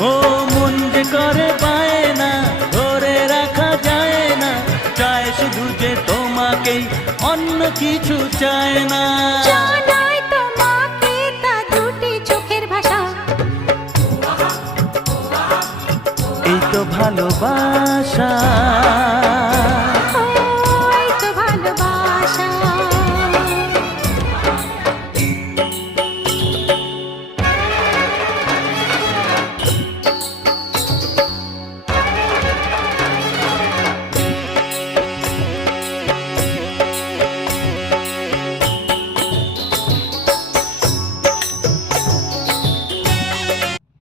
ও মন যে করে পায় না, ধরে রাখা যায় না, চায় শুধু যে তোমাকেই, অন্য কিছু চায় না। জানাই তোমাকে তা দুটি চোখের ভাষা, এই তো ভালোবাসা।